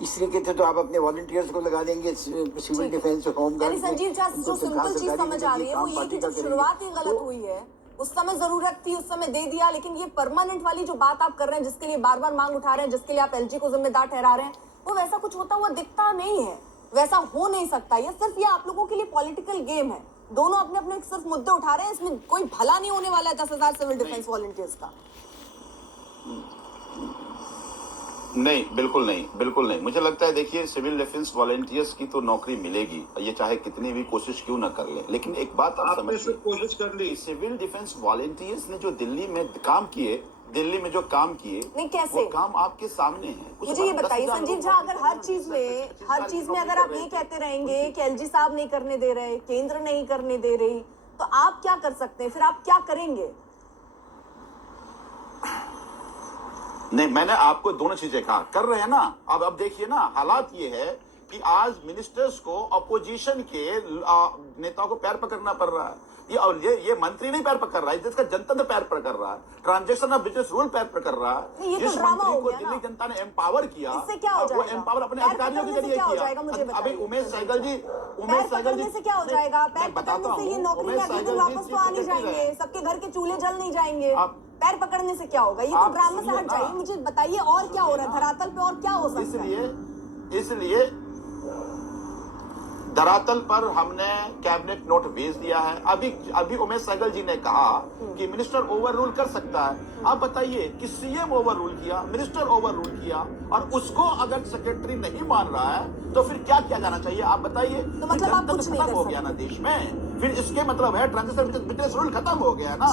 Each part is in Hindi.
इस तरीके से तो आप अपने वॉलंटियर्स को लगा देंगे civil defence home guard. Sanjeev Jha जो सिंपल चीज समझ आ रही है वो ये कि जब शुरुआत ही गलत हुई है, उस समय जरूरत थी, उस समय दे दिया, लेकिन ये परमानेंट वाली जो बात आप कर रहे हैं, जिसके लिए बार बार मांग उठा रहे हैं, जिसके लिए आप एलजी को जिम्मेदार ठहरा रहे हैं, वो वैसा कुछ होता हुआ दिखता नहीं है, वैसा हो नहीं सकता। ये सिर्फ ये आप लोगों के लिए पॉलिटिकल गेम है, दोनों अपने अपने सिर्फ मुद्दे उठा रहे हैं, इसमें कोई भला नहीं होने वाला है 10,000 सिविल डिफेंस वॉलंटियर्स का। नहीं, बिल्कुल नहीं, बिल्कुल नहीं। मुझे लगता है देखिए सिविल डिफेंस वॉलंटियर्स की तो नौकरी मिलेगी, ये चाहे कितनी भी कोशिश क्यों ना कर ले। लेकिन एक बात आप समझिए, कोशिश कर ली, सिविल डिफेंस वॉलंटियर्स ने जो दिल्ली में काम किए, दिल्ली में जो काम किए, नहीं कैसे? वो काम आपके सामने है। मुझे ये बताइए संजीव झा, अगर हर चीज में अगर आप ये कहते रहेंगे कि एलजी साहब नहीं करने दे रहे, केंद्र नहीं करने दे रही, तो आप क्या कर सकते हैं? फिर आप क्या करेंगे? नहीं, मैंने आपको दोनों चीजें कहा, कर रहे हैं ना। अब देखिए ना, हालात ये है कि आज मिनिस्टर्स को अपोजिशन के नेताओं को पैर पकड़ना पड़ रहा है। और ये मंत्री नहीं पैर पकड़ रहा है, जिसका जनता पैर पकड़ रहा है, ट्रांजेक्शन ऑफ बिजनेस रूल पैर पकड़ रहा है। ये तो जिस मंत्री को दिल्ली जनता ने एम्पावर किया, इससे क्या हो जाएगा? वो एम्पावर अपने अधिकारियों के जरिए किया। अभी उमेश सहगल जी से क्या हो जाएगा? पैर पकड़ने से ये नौकरी में अगले दिन वापस तो आ नहीं जाएंगे, सबके घर के चूल्हे जल नहीं जाएंगे। पैर पकड़ने से क्या होगा? ये तो ड्रामा से हट जाइए, मुझे बताइए और क्या हो रहा है धरातल पे, और क्या हो सकता है? इसलिए धरातल पर हमने कैबिनेट नोट भेज दिया है। अभी उमेश सहगल जी ने कहा कि मिनिस्टर ओवर रूल कर सकता है। आप बताइए कि सीएम ओवर रूल किया, मिनिस्टर ओवर रूल किया, और उसको अगर सेक्रेटरी नहीं मान रहा है तो फिर क्या किया जाना चाहिए? आप बताइए। तो मतलब आप कुछ नहीं कर सकते हो गया ना देश में, फिर इसके मतलब है ट्रांजिशन बिजनेस रूल खत्म हो गया ना।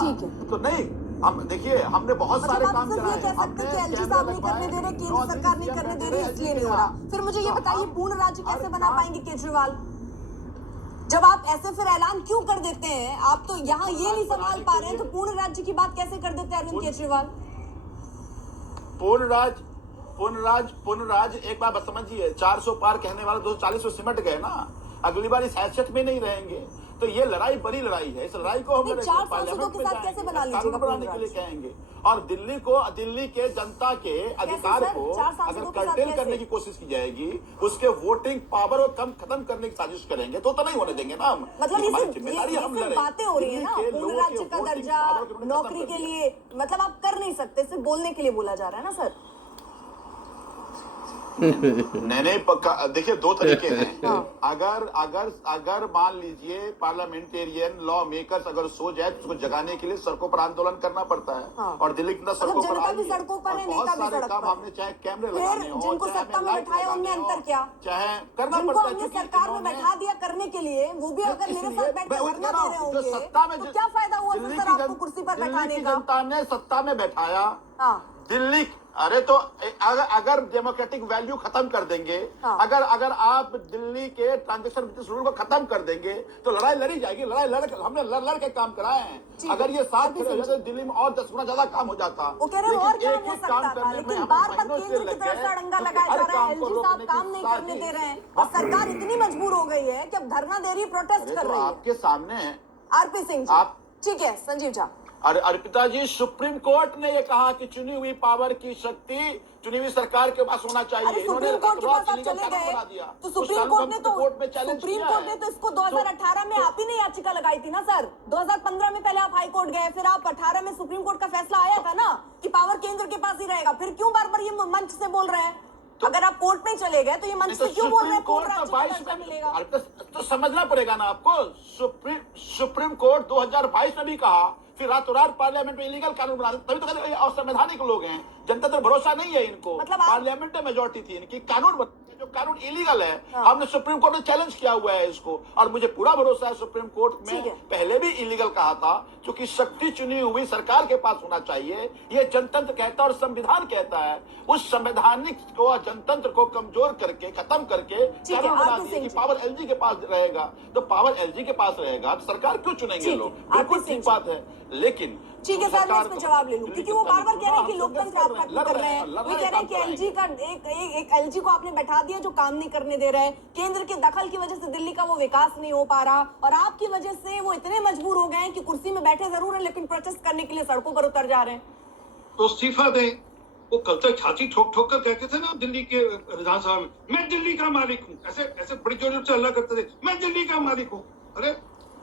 तो नहीं, हम देखिए हमने बहुत सारे काम कराए। कह सकते हैं कि एलजी साहब नहीं करने दे रहे, केंद्र सरकार नहीं करने दे रही, इसलिए नहीं हो रहा। फिर मुझे ये बताइए पूर्ण राज्य कैसे बना पाएंगे केजरीवाल? जब आप ऐसे फिर ऐलान क्यों कर देते हैं? आप तो यहाँ ये नहीं संभाल पा रहे हैं, तो पूर्ण राज्य की बात कैसे कर देते हैं अरविंद केजरीवाल? पूर्ण राज्य एक बार समझिए, 400 पार कहने वाले 240 में सिमट गए ना। अगली बार इस हैसियत में नहीं रहेंगे, तो ये लड़ाई बड़ी लड़ाई है। इस लड़ाई को हम पार्लियामेंट के साथ कैसे बना लीजिएगा? बनाने के लिए कहेंगे, और दिल्ली के जनता के अधिकार को अगर कर्टेल करने की कोशिश की जाएगी, उसके वोटिंग पावर को खत्म करने की साजिश करेंगे, तो नहीं होने देंगे ना हम। मतलब ये बातें हो रही है ना, पूर्ण राज्य का दर्जा, नौकरी के लिए, मतलब आप कर नहीं सकते, सिर्फ बोलने के लिए बोला जा रहा है ना सर? नहीं पक्का। देखिए दो तरीके हैं। अगर मान लीजिए पार्लियामेंटेरियन लॉ मेकर्स अगर सो जाए तो उसको जगाने के लिए सड़कों पर आंदोलन करना पड़ता है। और दिल्ली के अंदर सड़कों पर बहुत सारे काम हमने, चाहे कैमरे लगाने हो, जिनको सत्ता में बैठाया उनमें अंतर क्या? चाहे करना पड़ता है, सरकार में बैठा दिया करने के लिए, वो भी अगर मेरे साथ बैठ के धरना दे रहे होंगे, तो क्या फायदा हुआ सर आपको कुर्सी पर बैठाने का? जनता ने सत्ता में बैठाया दिल्ली। अरे तो अगर डेमोक्रेटिक वैल्यू खत्म कर देंगे, अगर आप दिल्ली के ट्रांजेक्शन बिजनेस रूल को खत्म कर देंगे, तो लड़ाई लड़ी जाएगी। हमने लड़ के काम कराए हैं। अगर ये साथ तो दिल्ली में और 10 गुना ज्यादा काम हो जाता। वो कह रहे हैं और काम हो सकता था, लेकिन बार-बार केंद्र की तरफ से अड़ंगा लगाया जा रहा है, एलजी साहब काम नहीं करने दे रहे हैं, और सरकार इतनी मजबूर हो गई है कि अब धरना दे रही है, प्रोटेस्ट कर रही है। आपके सामने आरपी सिंह जी, ठीक है संजीव झा। अर्पिता जी, सुप्रीम कोर्ट ने ये कहा कि चुनी हुई पावर की शक्ति चुनी हुई सरकार के पास होना चाहिए। सुप्रीम कोर्ट के पास आप चले गए तो सुप्रीम कोर्ट ने तो इसको 2018 में आप ही ने याचिका लगाई थी ना सर। 2015 में पहले आप हाई कोर्ट गए, फिर आप 18 में सुप्रीम कोर्ट का फैसला आया था ना कि पावर केंद्र के पास ही रहेगा। फिर क्यों बार बार ये मंच से बोल रहे हैं? अगर आप कोर्ट में चले गए तो ये मंच से क्यों बोल रहे हैं पूर्ण राज्य का दर्जा मिलेगा? तो समझना पड़ेगा ना आपको। सुप्रीम कोर्ट 2022 में भी कहा, फिर रातों रात पार्लियामेंट में इलीगल कानून बना, तभी तो कहते हैं असंवैधानिक लोग हैं, जनता तो भरोसा नहीं है इनको। मतलब पार्लियामेंट में मेजोरिटी थी इनकी, कानून जो कानून इलीगल है, हमने सुप्रीम कोर्ट में चैलेंज किया हुआ है इसको, और मुझे पूरा भरोसा है सुप्रीम कोर्ट में पहले भी इलीगल कहा था, क्योंकि शक्ति चुनी हुई सरकार के पास होना चाहिए, ये जनतंत्र कहता है और संविधान कहता है। उस संवैधानिक को, जनतंत्र को कमजोर करके, खत्म करके कानून बना दिया कि पावर एलजी के पास रहेगा। तो पावर एलजी के पास रहेगा तो सरकार क्यों चुनेंगे लोग? बिल्कुल ठीक बात है, लेकिन ठीक है सर, मैं इसमें जवाब ले लूं, क्योंकि वो बार बार कह रहे हैं कि लोकतंत्र आप खत्म कर रहे हैं। वो कह रहे हैं कि एलजी का एक एलजी को आपने बैठा दिया जो काम नहीं करने दे रहे हैं, केंद्र के दखल की वजह से दिल्ली का वो विकास नहीं हो पा रहा, और आपकी वजह से वो इतने मजबूर हो गए हैं कि कुर्सी में बैठे जरूर है लेकिन प्रोटेस्ट करने के लिए सड़कों पर उतर जा रहे हैं। तो इस्तीफा दें। वो कल तक छाती ठोक ठोक कर कहते थे ना दिल्ली के विधानसभा में, मैं दिल्ली का मालिक हूँ, ऐसे ऐसे बड़ी जोर से हल्ला करते थे, मैं दिल्ली का मालिक हूँ। अरे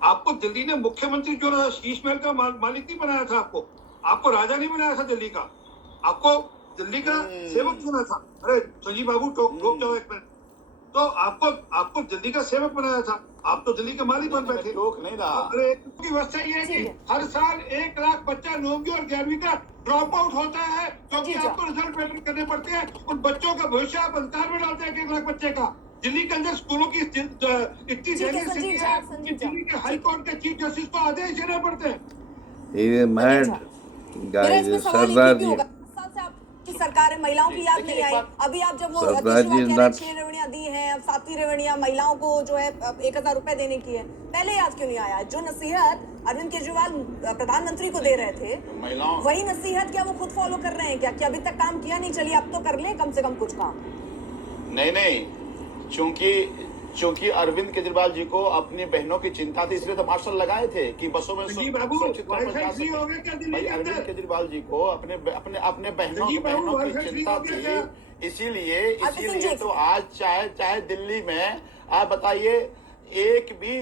आपको दिल्ली ने मुख्यमंत्री क्यों ना, शीश महल का मालिक नहीं बनाया था, आपको राजा नहीं बनाया था दिल्ली का, आपको दिल्ली का सेवक चुना था। अरे संजीव बाबू रोक जाओ एक मिनट। तो आपको दिल्ली का सेवक बनाया था, आप तो दिल्ली के मालिक बन बैठे। रोक नहीं रहा। अरे की व्यवस्था ये है कि हर साल 1 लाख बच्चा 9वीं और 11वीं का ड्रॉप आउट होता है, क्योंकि आपको रिजल्ट बेटर करने पड़ते हैं। उन बच्चों का भविष्य आप अंधकार में डालते हैं। 1 लाख बच्चे का दिल्ली के अंदर स्कूलों की इतनी दयनीय स्थिति है कि दिल्ली के हाई कोर्ट के चीफ जस्टिस को आदेश देने पड़ते हैं। ये मैड मेरा गाइस इसमें सवाल एक सरदार ही भी जी होगा, साल से आपकी सरकार है, महिलाओं की याद नहीं आई। अभी आप जब वो सरदार जी केजरीवाल कह रहे हैं not- 6 रेवड़ियां दी हैं, अब 7वीं रेवड़ियां महिलाओं को जो है 1000 रुपए देने की है, पहले याद क्यों नहीं आया? जो नसीहत अरविंद केजरीवाल प्रधानमंत्री को दे रहे थे, महिलाओं वही नसीहत क्या वो खुद फॉलो कर रहे हैं क्या? कि अभी तक काम किया नहीं, चलिए अब तो कर लें कम से कम कुछ काम। नहीं, चूंकि अरविंद केजरीवाल जी को अपनी बहनों की चिंता थी, इसलिए तो मार्शल लगाए थे कि बसों में संजीव बाबू, सुरक्षित तौर पर वाईफाई जा फ्री हो गया क्या दिल्ली भाई के अरविंद अंदर? केजरीवाल जी को अपने बहनों संजीव बाबू, की वाईफाई फ्री चिंता हो गया क्या? थी, इसीलिए जी। तो आज चाहे दिल्ली में आप बताइए एक भी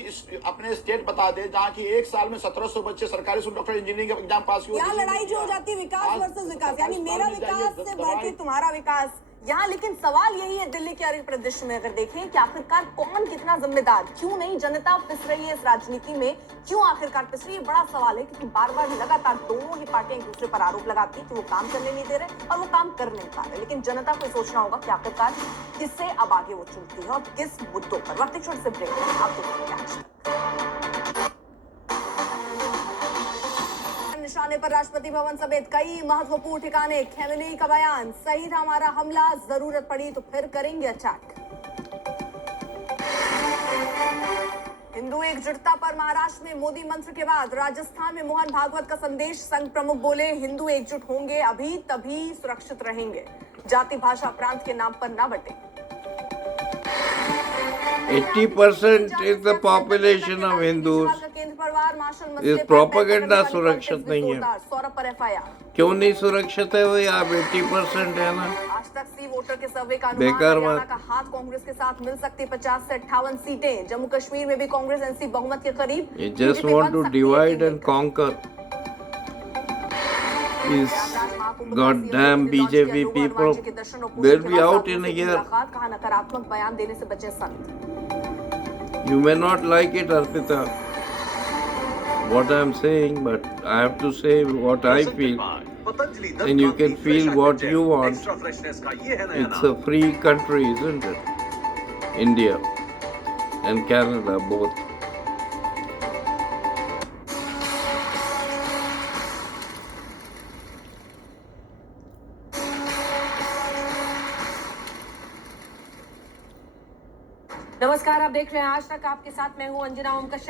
अपने स्टेट बता दे जहाँ की एक साल में 1700 बच्चे सरकारी स्कूल डॉक्टर इंजीनियरिंग का एग्जाम पास हुए। यहाँ लड़ाई जो हो जाती है विकास वर्सेस विकास, यानी मेरा विकास से बढ़ के तुम्हारा विकास यहाँ। लेकिन सवाल यही है दिल्ली के अर्थ परिदृश्य में अगर देखें कि आखिरकार कौन कितना जिम्मेदार, क्यों नहीं जनता पिस रही है इस राजनीति में, क्यों आखिरकार पिस रही है? बड़ा सवाल है, क्योंकि बार बार लगातार दोनों ही पार्टियां एक दूसरे पर आरोप लगाती है कि वो काम करने नहीं दे रहे और वो काम कर नहीं पा रहे। लेकिन जनता को सोचना होगा कि आखिरकार किससे अब आगे वो चुनती है और किस मुद्दों पर। वक्त एक छोटे से ब्रेक है, आप देखिए निशाने पर राष्ट्रपति भवन समेत कई महत्वपूर्ण ठिकाने। खेमनेई का बयान, सही था हमारा हमला, जरूरत पड़ी तो फिर करेंगे अटैक। हिंदू एकजुटता पर महाराष्ट्र में मोदी मंत्र के बाद राजस्थान में मोहन भागवत का संदेश। संघ प्रमुख बोले, हिंदू एकजुट होंगे अभी तभी सुरक्षित रहेंगे, जाति भाषा प्रांत के नाम पर ना बटे। 80% is the population of Hindus. इस propaganda सुरक्षित नहीं है। सौरभ पर FIR। क्यों नहीं सुरक्षित है? वही आप 80% है ना। आज तक सी वोटर के सर्वे का बेकार अनुमान, बात। हरियाणा का हाथ कांग्रेस के साथ मिल सकती 50 से 58 सीटें। जम्मू कश्मीर में भी कांग्रेस एनसी बहुमत के करीब। You just बीजेपी want बन to सकती है divide and king conquer. These Prayagraj Mahakumbh goddamn का CM BJP Modi people, Hanuman ji के दर्शन और पूजन they'll के be बाद out साधुओं in a से year. मुलाकात, कहा नकारात्मक बयान देने से बचे संत। You may not like it, Arpita, what I'm saying, but I have to say what I feel, and you can feel what you want. It's a free country, isn't it? India and Canada both. नमस्कार, आप देख रहे हैं आज तक, आपके साथ मैं हूं अंजना ओम कश्यप।